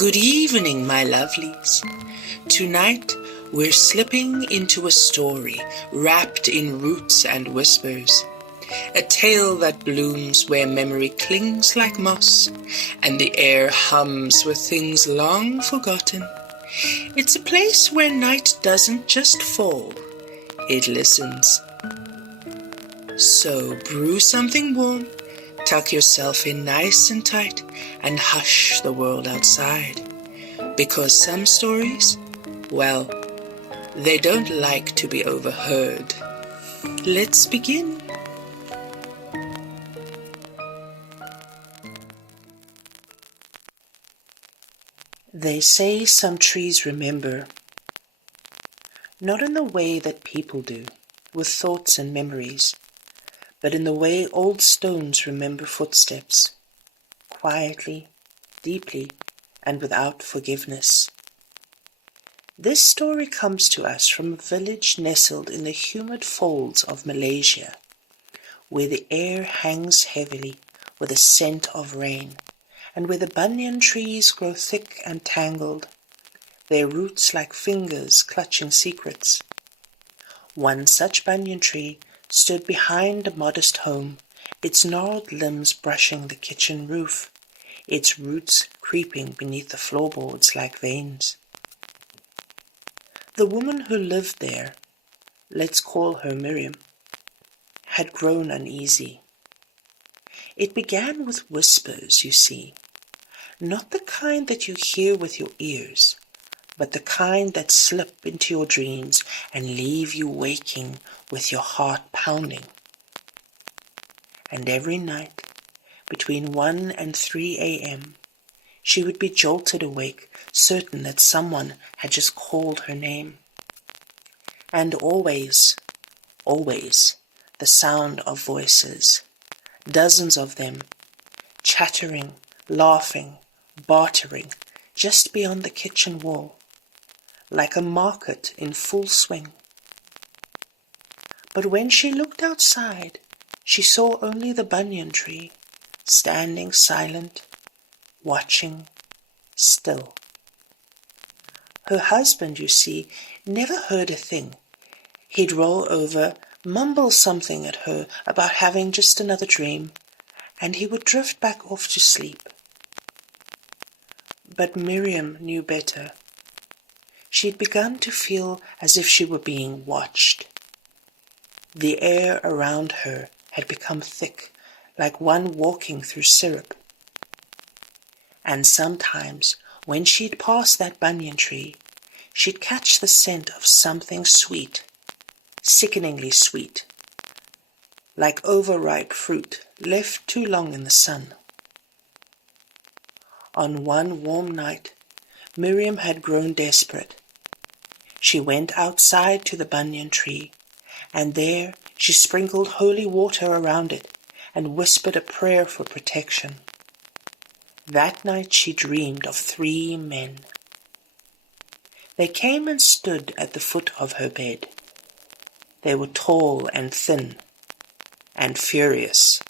Good evening, my lovelies. Tonight, we're slipping into a story wrapped in roots and whispers. A tale that blooms where memory clings like moss, and the air hums with things long forgotten. It's a place where night doesn't just fall, it listens. So brew something warm, tuck yourself in nice and tight, and hush the world outside. Because some stories, well, they don't like to be overheard. Let's begin. They say some trees remember, not in the way that people do, with thoughts and memories, but in the way old stones remember footsteps, quietly, deeply, and without forgiveness. This story comes to us from a village nestled in the humid folds of Malaysia, where the air hangs heavily with a scent of rain, and where the banyan trees grow thick and tangled, their roots like fingers clutching secrets. One such banyan tree stood behind a modest home, its gnarled limbs brushing the kitchen roof, its roots creeping beneath the floorboards like veins. The woman who lived there, let's call her Miriam, had grown uneasy. It began with whispers, you see, not the kind that you hear with your ears, but the kind that slip into your dreams and leave you waking with your heart pounding. And every night, between 1 and 3 a.m., she would be jolted awake, certain that someone had just called her name. And always, always, the sound of voices, dozens of them, chattering, laughing, bartering, just beyond the kitchen wall, like a market in full swing. But when she looked outside, she saw only the banyan tree, standing silent, watching, still. Her husband, you see, never heard a thing. He'd roll over, mumble something at her about having just another dream, and he would drift back off to sleep. But Miriam knew better. She'd begun to feel as if she were being watched. The air around her had become thick, like one walking through syrup. And sometimes, when she'd pass that banyan tree, she'd catch the scent of something sweet, sickeningly sweet, like overripe fruit left too long in the sun. On one warm night, Miriam had grown desperate. She went outside to the banyan tree, and there she sprinkled holy water around it and whispered a prayer for protection. That night she dreamed of 3 men. They came and stood at the foot of her bed. They were tall and thin and furious.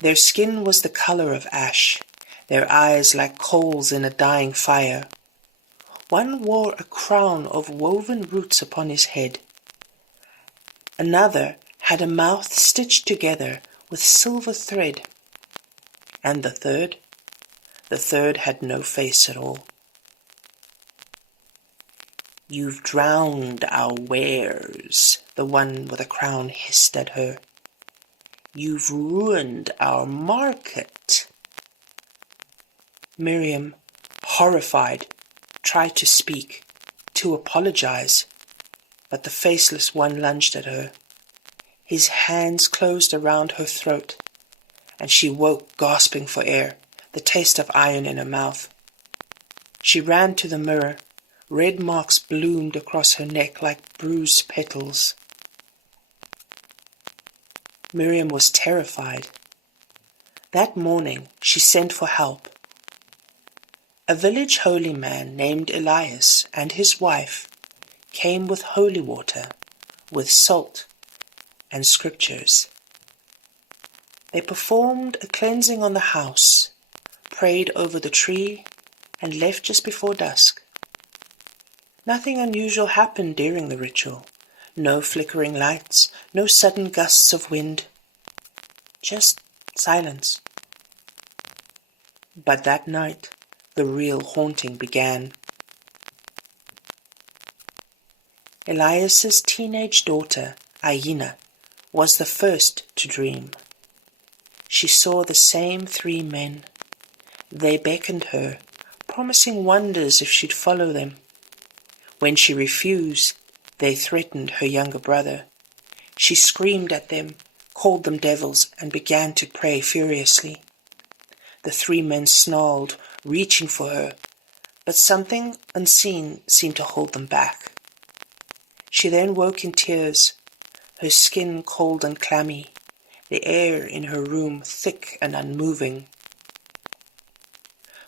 Their skin was the color of ash, their eyes like coals in a dying fire. One wore a crown of woven roots upon his head. Another had a mouth stitched together with silver thread. And the third had no face at all. "You've drowned our wares," the one with a crown hissed at her. "You've ruined our market." Miriam, horrified, tried to speak, to apologize, but the faceless one lunged at her. His hands closed around her throat, and she woke gasping for air, the taste of iron in her mouth. She ran to the mirror. Red marks bloomed across her neck like bruised petals. Miriam was terrified. That morning she sent for help. A village holy man named Elias and his wife came with holy water, with salt and scriptures. They performed a cleansing on the house, prayed over the tree, and left just before dusk. Nothing unusual happened during the ritual. No flickering lights, no sudden gusts of wind. Just silence. But that night, the real haunting began. Elias's teenage daughter, Aina, was the first to dream. She saw the same 3 men. They beckoned her, promising wonders if she'd follow them. When she refused, they threatened her younger brother. She screamed at them, called them devils, and began to pray furiously. The 3 men snarled, reaching for her, but something unseen seemed to hold them back. She then woke in tears, her skin cold and clammy, the air in her room thick and unmoving.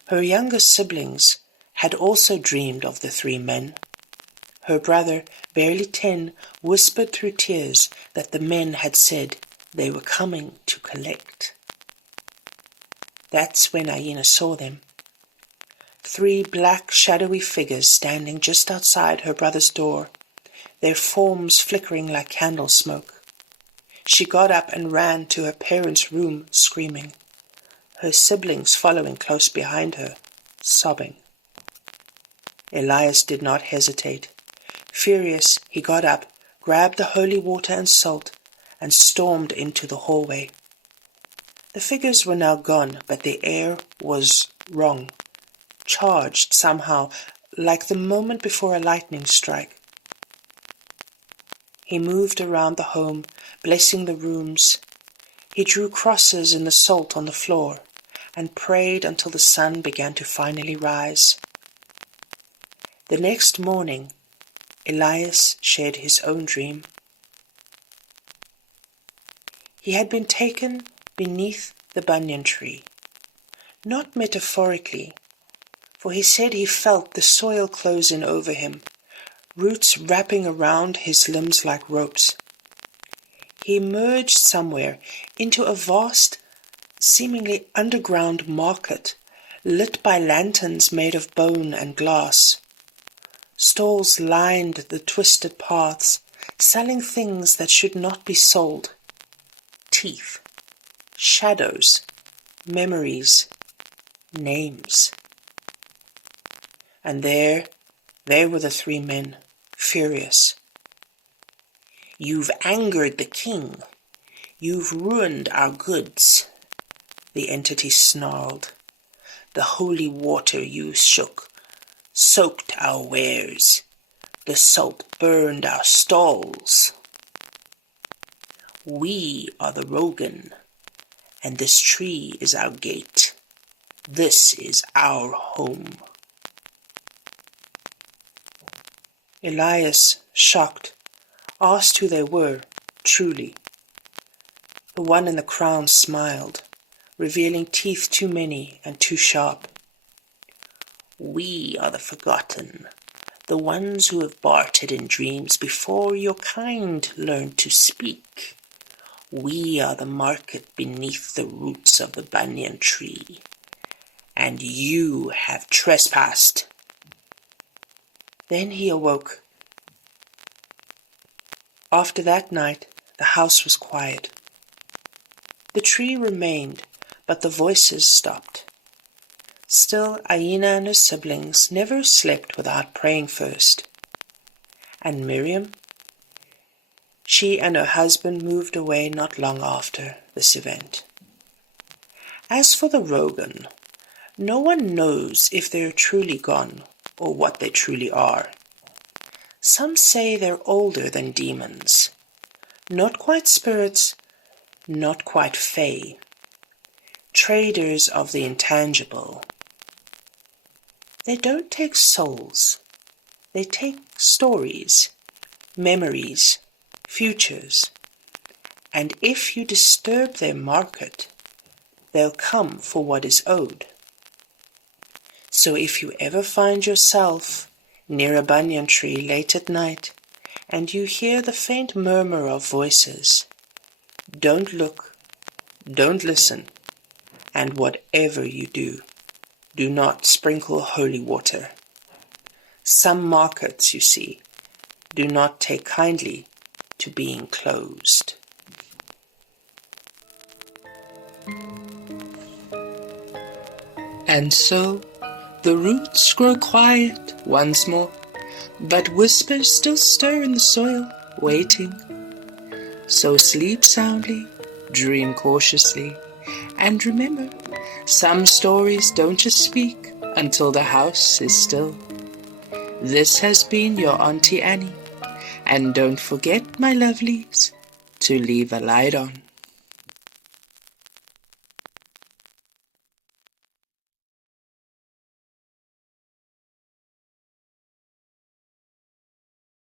Her younger siblings had also dreamed of the 3 men. Her brother, barely 10, whispered through tears that the men had said they were coming to collect. That's when Aina saw them. 3 black, shadowy figures standing just outside her brother's door, their forms flickering like candle smoke. She got up and ran to her parents' room, screaming, her siblings following close behind her, sobbing. Elias did not hesitate. Furious, he got up, grabbed the holy water and salt, and stormed into the hallway. The figures were now gone, but the air was wrong, charged somehow, like the moment before a lightning strike. He moved around the home, blessing the rooms. He drew crosses in the salt on the floor, and prayed until the sun began to finally rise. The next morning, Elias shared his own dream. He had been taken beneath the banyan tree, not metaphorically, for he said he felt the soil close in over him, roots wrapping around his limbs like ropes. He emerged somewhere into a vast, seemingly underground market, lit by lanterns made of bone and glass. Stalls lined the twisted paths, selling things that should not be sold. Teeth, shadows, memories, names. And there were the 3 men, furious. "You've angered the king. You've ruined our goods," the entity snarled. "The holy water you shook soaked our wares. The salt burned our stalls. We are the Rogan, and this tree is our gate. This is our home." Elias, shocked, asked who they were, truly. The one in the crown smiled, revealing teeth too many and too sharp. "We are the forgotten, the ones who have bartered in dreams before your kind learned to speak. We are the market beneath the roots of the banyan tree, and you have trespassed." Then he awoke. After that night, the house was quiet. The tree remained, but the voices stopped. Still, Aina and her siblings never slept without praying first. And Miriam? She and her husband moved away not long after this event. As for the Rogan, no one knows if they're truly gone or what they truly are. Some say they're older than demons, not quite spirits, not quite fae, traders of the intangible. They don't take souls, they take stories, memories, futures, and if you disturb their market, they'll come for what is owed. So if you ever find yourself near a banyan tree late at night, and you hear the faint murmur of voices, don't look, don't listen, and whatever you do, do not sprinkle holy water. Some markets, you see, do not take kindly to being closed. And so the roots grow quiet once more, but whispers still stir in the soil, waiting. So sleep soundly, dream cautiously, and remember, some stories don't just speak until the house is still. This has been your Auntie Annie, and don't forget, my lovelies, to leave a light on.